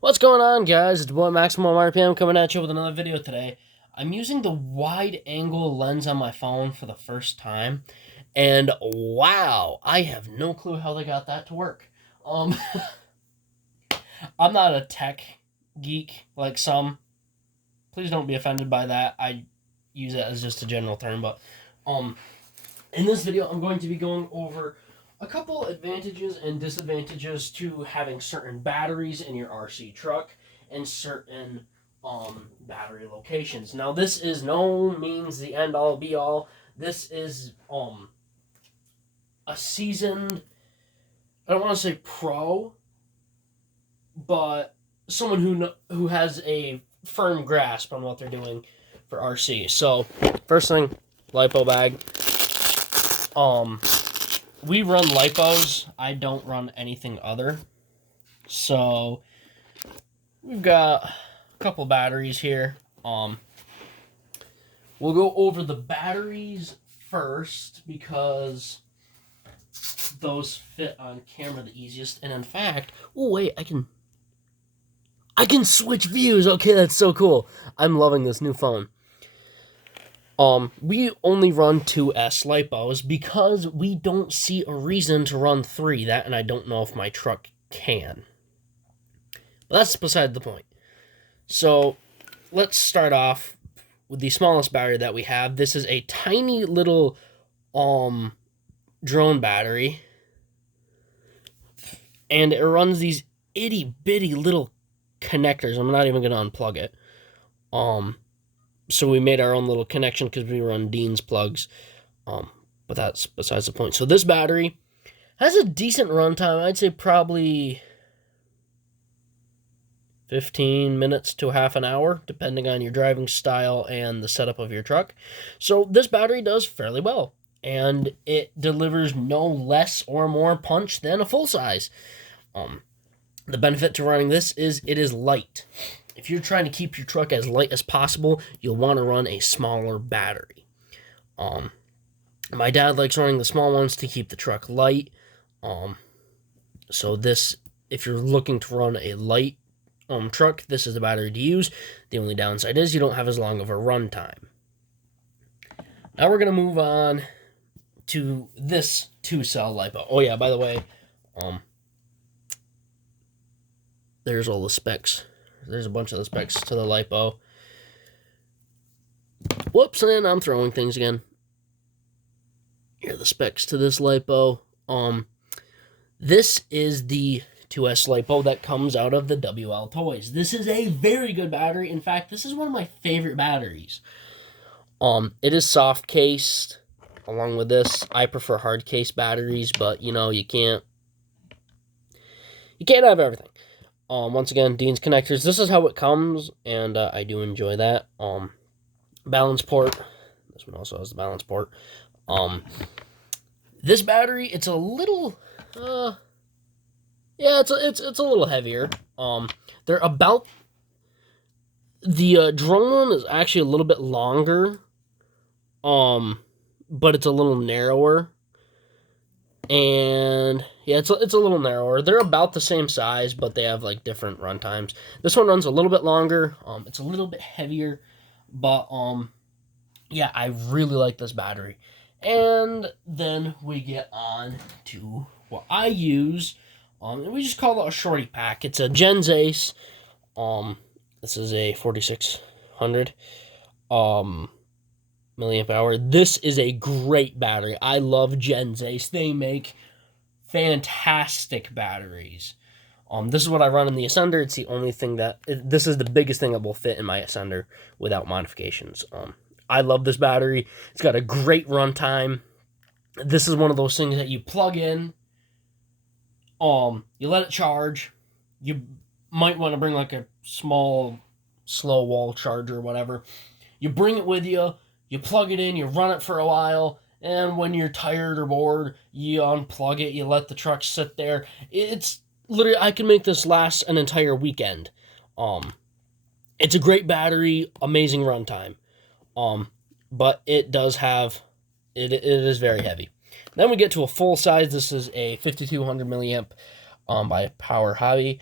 What's going on, guys? It's boy Maximum RPM coming at you with another video today. I'm using the wide angle lens on my phone for the first time, and wow, I have no clue how they got that to work. Um, I'm not a tech geek like some. Please don't be offended by that. I use it as just a general term, but um, in this video, I'm going to be going over a couple advantages and disadvantages to having certain batteries in your RC truck and certain battery locations. Now, this is no means the end all be all. This is a seasoned, I don't want to say pro, but someone who has a firm grasp on what they're doing for RC. So, first thing, lipo bag. We run lipos. I don't run anything other. So we've got a couple batteries here. We'll go over the batteries first because those fit on camera the easiest. And in fact, oh wait, I can switch views. Okay, that's so cool. I'm loving this new phone. We only run 2S lipos because we don't see a reason to run 3. That, and I don't know if my truck can. But that's beside the point. So, let's start off with the smallest battery that we have. This is a tiny little, drone battery. And it runs these itty-bitty little connectors. I'm not even going to unplug it. So we made our own little connection because we run Dean's plugs. But that's besides the point. So this battery has a decent runtime. I'd say probably 15 minutes to half an hour, depending on your driving style and the setup of your truck. So this battery does fairly well. And it delivers no less or more punch than a full size. The benefit to running this is it is light. If you're trying to keep your truck as light as possible, you'll want to run a smaller battery. My dad likes running the small ones to keep the truck light. So this, if you're looking to run a light truck, this is the battery to use. The only downside is you don't have as long of a run time. Now we're going to move on to this 2-cell LiPo. Oh yeah, by the way, there's all the specs. There's a bunch of the specs to the LiPo. Whoops, and I'm throwing things again. Here are the specs to this LiPo. This is the 2S LiPo that comes out of the WL Toys. This is a very good battery. In fact, this is one of my favorite batteries. It is soft cased along with this. I prefer hard case batteries, but you know, you can't have everything. Once again, Dean's connectors. This is how it comes, and I do enjoy that. Balance port. This one also has the balance port. This battery, it's a little, yeah, it's a little heavier. They're about, the drone one is actually a little bit longer, but it's a little narrower. And yeah, it's a little narrower. They're about the same size, but they have like different run times. This one runs a little bit longer. It's a little bit heavier, but yeah, I really like this battery. And then we get on to what I use. And we just call it a shorty pack. It's a Gens Ace. This is a 4600 milliamp hour. This is a great battery. I love Gens Ace. They make fantastic batteries. This is what I run in the Ascender. It's the only thing this is the biggest thing that will fit in my Ascender without modifications. I love this battery. It's got a great runtime. This is one of those things that you plug in, you let it charge. You might want to bring like a small slow wall charger or whatever. You bring it with you. You plug it in, you run it for a while, and when you're tired or bored, you unplug it, you let the truck sit there. It's literally, I can make this last an entire weekend. It's a great battery, amazing runtime. But it does have, it is very heavy. Then we get to a full size. This is a 5200 milliamp by Power Hobby.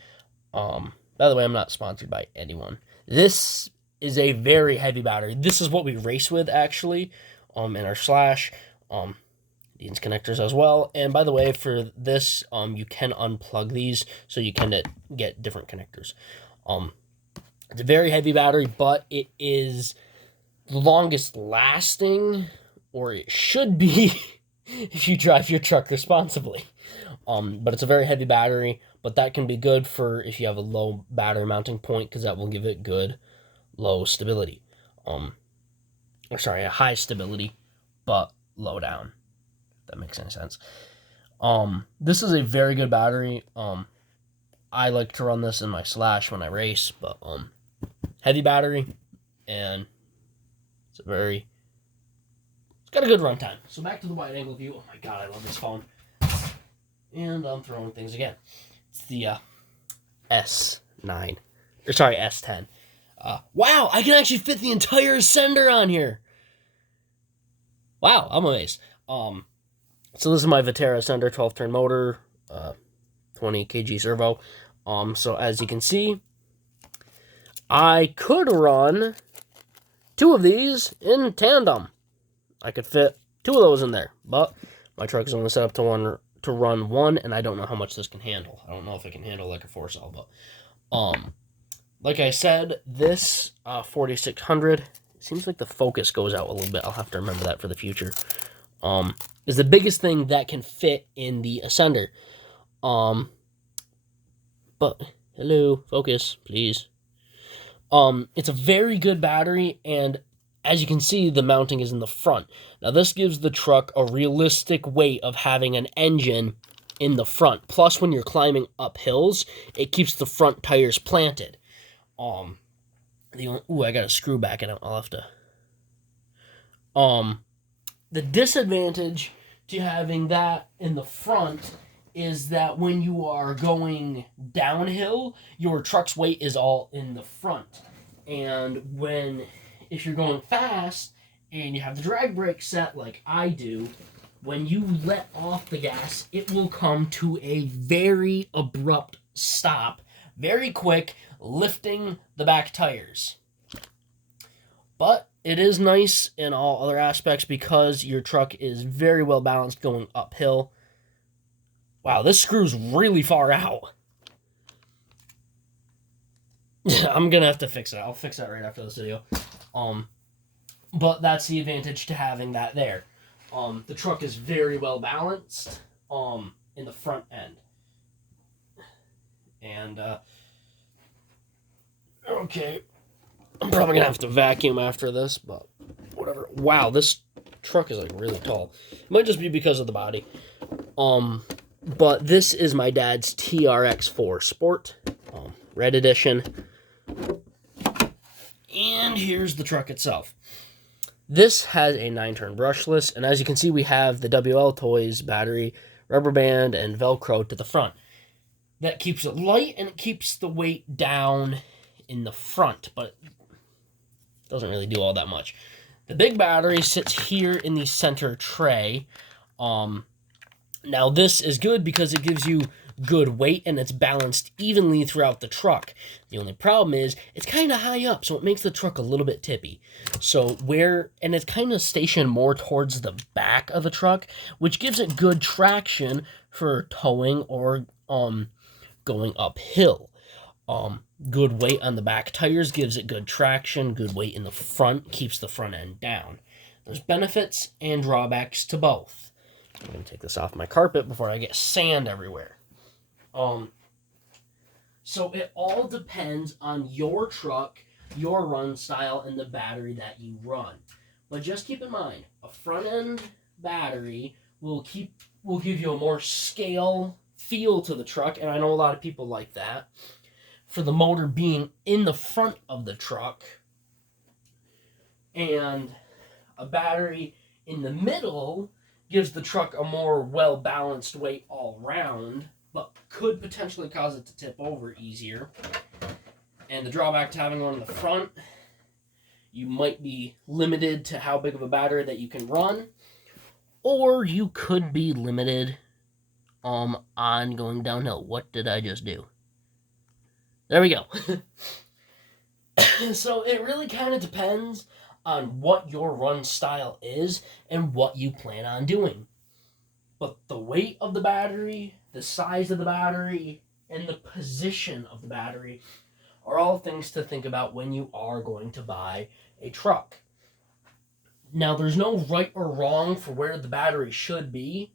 By the way, I'm not sponsored by anyone. This is a very heavy battery. This is what we race with, actually, in our slash. These connectors as well. And by the way, for this, you can unplug these, so you can get different connectors. It's a very heavy battery, but it is the longest lasting, or it should be, if you drive your truck responsibly. But it's a very heavy battery, but that can be good for if you have a low battery mounting point, because that will give it good low stability. A high stability, but low down. If that makes any sense. This is a very good battery. I like to run this in my slash when I race, but heavy battery, and it's got a good runtime. So back to the wide angle view. Oh my god, I love this phone. And I'm throwing things again. It's the S10. Wow, I can actually fit the entire sender on here. Wow, I'm amazed. So this is my Vatera sender, 12-turn motor, 20 kg servo. So as you can see, I could run 2 of these in tandem. I could fit 2 of those in there, but my truck is only set up to run 1, and I don't know how much this can handle. I don't know if it can handle like a 4-cell, but like I said, this 4600, it seems like the focus goes out a little bit. I'll have to remember that for the future. Is the biggest thing that can fit in the Ascender. But hello, focus, please. It's a very good battery, and as you can see, the mounting is in the front. Now, this gives the truck a realistic weight of having an engine in the front. Plus, when you're climbing up hills, it keeps the front tires planted. I got a screw back in it. I'll have to. The disadvantage to having that in the front is that when you are going downhill, your truck's weight is all in the front. And if you're going fast and you have the drag brake set like I do, when you let off the gas, it will come to a very abrupt stop, very quick, lifting the back tires. But it is nice in all other aspects because your truck is very well balanced going uphill. Wow, this screw's really far out. I'm gonna have to fix it. I'll fix that right after this video. But that's the advantage to having that there. The truck is very well balanced in the front end. And okay, I'm probably gonna have to vacuum after this, but whatever. Wow, this truck is like really tall. It might just be because of the body. But this is my dad's TRX4 Sport, red edition. And here's the truck itself. This has a 9-turn brushless, and as you can see, we have the WL Toys battery, rubber band, and Velcro to the front. That keeps it light, and it keeps the weight down in the front, but it doesn't really do all that much. The big battery sits here in the center tray. Now, this is good because it gives you good weight and it's balanced evenly throughout the truck. The only problem is it's kind of high up, so it makes the truck a little bit tippy. And it's kind of stationed more towards the back of the truck, which gives it good traction for towing or going uphill. Good weight on the back tires gives it good traction. Good weight in the front keeps the front end down. There's benefits and drawbacks to both. I'm going to take this off my carpet before I get sand everywhere. So it all depends on your truck, your run style, and the battery that you run. But just keep in mind, a front end battery will give you a more scale feel to the truck, and I know a lot of people like that. For the motor being in the front of the truck, and a battery in the middle gives the truck a more well-balanced weight all around, but could potentially cause it to tip over easier. And the drawback to having one in the front, you might be limited to how big of a battery that you can run, or you could be limited on going downhill. What did I just do? There we go. So it really kind of depends on what your run style is and what you plan on doing. But the weight of the battery, the size of the battery, and the position of the battery are all things to think about when you are going to buy a truck. Now, there's no right or wrong for where the battery should be.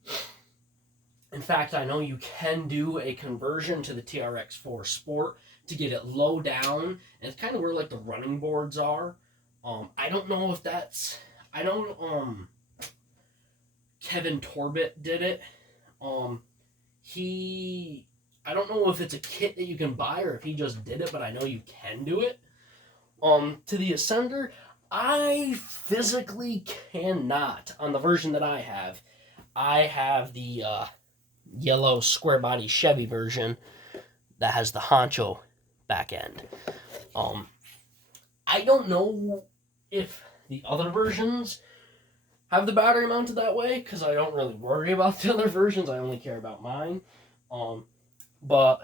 In fact, I know you can do a conversion to the TRX4 Sport to get it low down, and it's kind of where like the running boards are. I don't know if that's, I don't, Kevin Torbett did it. I don't know if it's a kit that you can buy or if he just did it, but I know you can do it. To the Ascender, I physically cannot. On the version that I have the yellow square body Chevy version that has the honcho back end. I don't know if the other versions have the battery mounted that way, because I don't really worry about the other versions. I only care about mine. But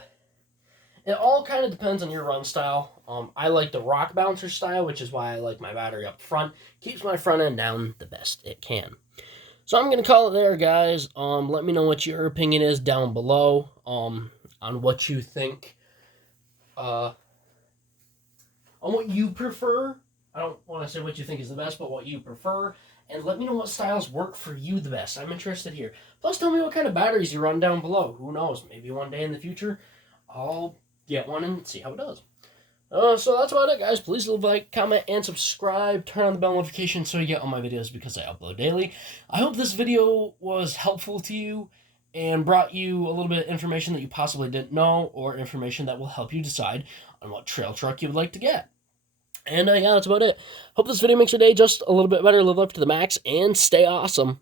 it all kind of depends on your run style. I like the rock bouncer style, which is why I like my battery up front. Keeps my front end down the best it can. So I'm going to call it there, guys. Let me know what your opinion is down below on what you think, on what you prefer. I don't want to say what you think is the best, but what you prefer. And let me know what styles work for you the best. I'm interested here. Plus, tell me what kind of batteries you run down below. Who knows? Maybe one day in the future, I'll get one and see how it does. So that's about it, guys. Please leave a like, comment, and subscribe. Turn on the bell notification so you get all my videos because I upload daily. I hope this video was helpful to you and brought you a little bit of information that you possibly didn't know, or information that will help you decide on what trail truck you would like to get. And yeah, that's about it. Hope this video makes your day just a little bit better. Live life to the max and stay awesome.